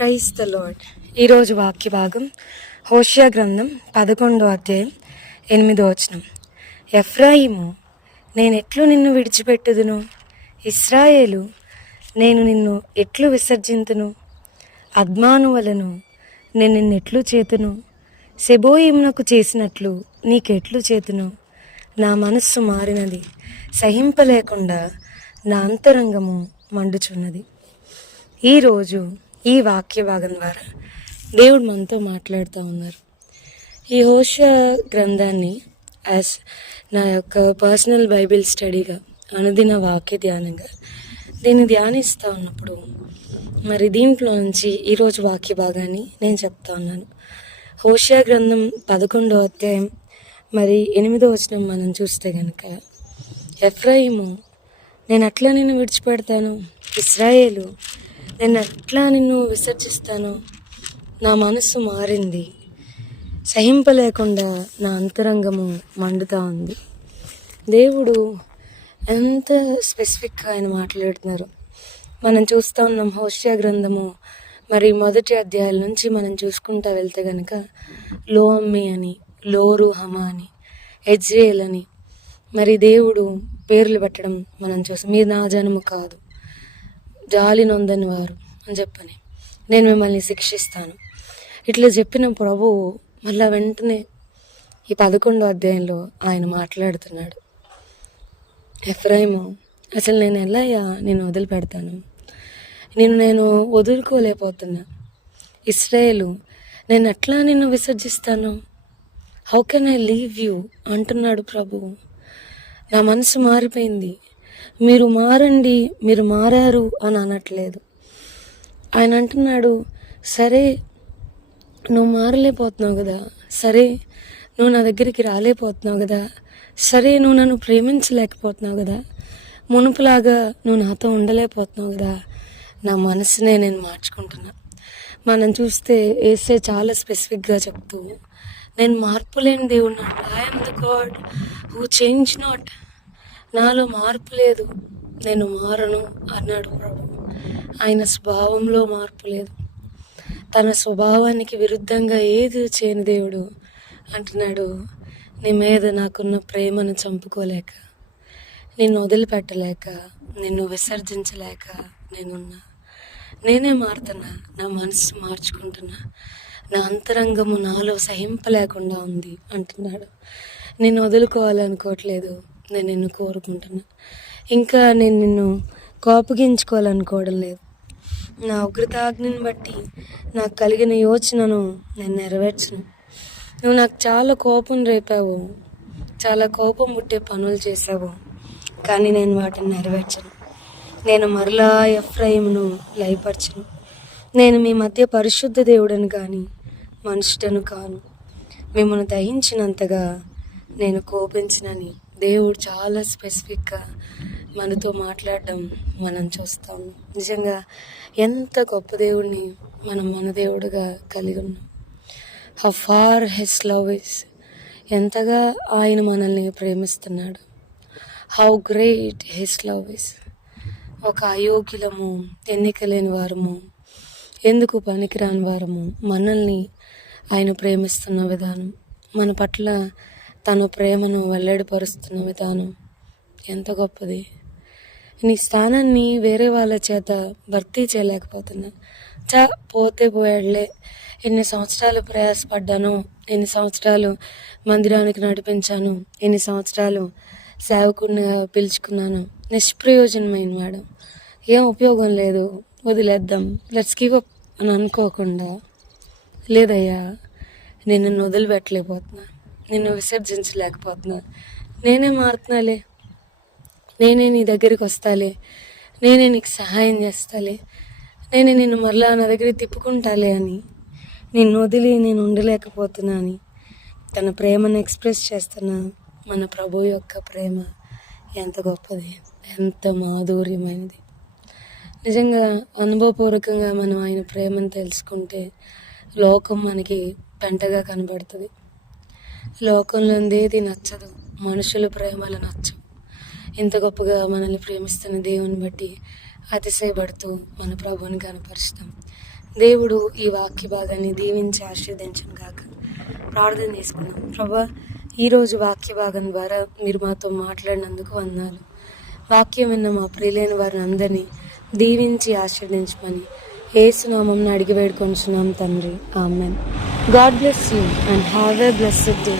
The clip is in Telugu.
Praise the lord. ఈరోజు వాక్య భాగం హోషేయ గ్రంథం 11వ అధ్యాయం 8వ వచనం. ఎఫ్రాయిము, నేనెట్లు నిన్ను విడిచిపెట్టుదును? ఇశ్రాయేలు, నేను నిన్ను ఎట్లు విసర్జింతును? అద్మానువలను నేను నిన్నెట్లు చేతును? సెబోయిమునకు చేసినట్లు నీకెట్లు చేతును? నా మనస్సు మారినది, సహింపలేకుండా నా అంతరంగము మండుచున్నది. ఈరోజు ఈ వాక్య భాగం ద్వారా దేవుడు మనతో మాట్లాడుతూ ఉన్నారు. ఈ హోషేయ గ్రంథాన్ని యాజ్ నా యొక్క పర్సనల్ బైబిల్ స్టడీగా, అనుదిన వాక్య ధ్యానంగా దీన్ని ధ్యానిస్తూ ఉన్నప్పుడు మరి దీంట్లో నుంచి ఈరోజు వాక్య భాగాన్ని నేను చెప్తా ఉన్నాను. హోషేయ గ్రంథం 11వ అధ్యాయం మరి 8వ వచనం మనం చూస్తే కనుక, ఎఫ్రాయిము, నేను అట్లా నిన్ను విడిచిపెడతాను. ఇశ్రాయేలు, నేను అట్లా నిన్ను విసర్జిస్తాను. నా మనస్సు మారింది, సహింపలేకుండా నా అంతరంగము మండుతూ ఉంది. దేవుడు ఎంత స్పెసిఫిక్గా ఆయన మాట్లాడుతున్నారు. మనం చూస్తూ ఉన్నాం హోషేయ గ్రంథము మరి మొదటి అధ్యాయాల నుంచి మనం చూసుకుంటూ వెళ్తే కనుక లోఅమ్మి అని, లోరుహమ అని, ఎజ్రేల్ అని మరి దేవుడు పేర్లు పెట్టడం మనం చూస్తాం. మీరు నా జనము కాదు, జాలి నొందని వారు అని చెప్పని, నేను మిమ్మల్ని శిక్షిస్తాను, ఇట్లా చెప్పిన ప్రభువు మళ్ళా వెంటనే ఈ 11వ అధ్యాయంలో ఆయన మాట్లాడుతున్నాడు. ఎఫ్రాయిము, అసలు నేను ఎలాయ్యా నేను వదిలిపెడతాను? నేను వదులుకోలేకపోతున్నా. ఇశ్రాయేలు, నేను ఎట్లా నిన్ను విసర్జిస్తాను? How can I leave you అంటున్నాడు ప్రభువు. నా మనసు మారిపోయింది. మీరు మారండి, మీరు మారారు అని అనట్లేదు. ఆయన అంటున్నాడు, సరే నువ్వు మారలేకపోతున్నావు కదా, సరే నువ్వు నా దగ్గరికి రాలేకపోతున్నావు కదా, సరే నువ్వు నన్ను ప్రేమించలేకపోతున్నావు కదా, మునుపులాగా నువ్వు నాతో ఉండలేకపోతున్నావు కదా, నా మనసునే నేను మార్చుకుంటున్నా. మనం చూస్తే యేసే చాలా స్పెసిఫిక్గా చెప్తూ, నేను మార్పు లేని దేవుడు, I am the God who change not. నాలో మార్పు లేదు, నేను మారను అన్నాడు ప్రభు. ఆయన స్వభావంలో మార్పు లేదు. తన స్వభావానికి విరుద్ధంగా ఏది చేయని దేవుడు అంటున్నాడు, నీ మీద నాకున్న ప్రేమను చంపుకోలేక, నిన్ను వదిలిపెట్టలేక, నిన్ను విసర్జించలేక నేనున్నా. నేనే మారుతున్నా, నా మనసు మార్చుకుంటున్నా, నా అంతరంగము నాలో సహింపలేకుండా ఉంది అంటున్నాడు. నిన్ను వదులుకోవాలనుకోవట్లేదు, నేను నిన్ను కోరుకుంటున్నా. ఇంకా నేను నిన్ను కోపగించుకోవాలనుకోవడం లేదు. నా ఉగ్రతాగ్నిని బట్టి నాకు కలిగిన యోచనను నేను నెరవేర్చను. నువ్వు నాకు చాలా కోపం రేపావు, చాలా కోపం పుట్టే పనులు చేసావు, కానీ నేను వాటిని నెరవేర్చను. నేను మరలా ఎఫ్రాయిమును లయపరచను. నేను మీ మధ్య పరిశుద్ధ దేవుడని కానీ మనుషుడను కాను. మిమ్మల్ని దహించినంతగా నేను కోపించనని దేవుడు చాలా స్పెసిఫిక్గా మనతో మాట్లాడడం మనం చూస్తాము. నిజంగా ఎంత గొప్ప దేవుడిని మనం మన దేవుడుగా కలిగి ఉన్నాం. How for his love is, ఎంతగా ఆయన మనల్ని ప్రేమిస్తున్నాడు. How great his love is. ఒక అయోగ్యులము, ఎన్నిక లేని వారము, ఎందుకు పనికిరాని వారము మనల్ని ఆయన ప్రేమిస్తున్న విధానం, మన పట్ల తన ప్రేమను వెల్లడిపరుస్తున్న విధానం ఎంత గొప్పది. నీ స్థానాన్ని వేరే వాళ్ళ చేత భర్తీ చేయలేకపోతున్నా. పోతే పోయాడులే, ఎన్ని సంవత్సరాలు ప్రయాసపడ్డాను, ఎన్ని సంవత్సరాలు మందిరానికి నడిపించాను, ఎన్ని సంవత్సరాలు సేవకుడిగా పిలుచుకున్నాను, నిష్ప్రయోజనమైన వాడు, ఏం ఉపయోగం లేదు, వదిలేద్దాం, లెట్స్ గివ్ అప్ అని అనుకోకుండా, లేదయ్యా నేను నిన్ను వదిలిపెట్టలేకపోతున్నా, నిన్ను విసర్జించలేకపోతున్నా, నేనే మారుతున్నాలే, నేనే నీ దగ్గరికి వస్తాలే, నేనే నీకు సహాయం చేస్తాలే, నేనే నిన్ను మరలా నా దగ్గరికి తిప్పుకుంటాలే అని, నిన్ను వదిలి నేను ఉండలేకపోతున్నా అని తన ప్రేమను ఎక్స్ప్రెస్ చేస్తున్న మన ప్రభు యొక్క ప్రేమ ఎంత గొప్పది, ఎంత మాధుర్యమైనది. నిజంగా అనుభవపూర్వకంగా మనం ఆయన ప్రేమను తెలుసుకుంటే లోకం మనకి పెంటగా కనబడుతుంది. లోకంలో ఏది నచ్చదు, మనుషుల ప్రేమలు నచ్చవు. ఇంత గొప్పగా మనల్ని ప్రేమిస్తున్న దేవుని బట్టి అతిశయపడుతూ మన ప్రభువుని కనపరుస్తాం. దేవుడు ఈ వాక్య భాగాన్ని దీవించి ఆశీర్వదించను గాక. ప్రార్థన చేసుకుందాం. ప్రభా, ఈరోజు వాక్య భాగం ద్వారా మీరు మాతో మాట్లాడినందుకు వందనాలు. వాక్యం విన్న మా ప్రియులైన వారిని అందరినీ దీవించి ఆశీర్వదించమని యేసు నామమున అడిగి వేడుకొంచున్నాం తండ్రి. Amen. God bless you and have a blessed day.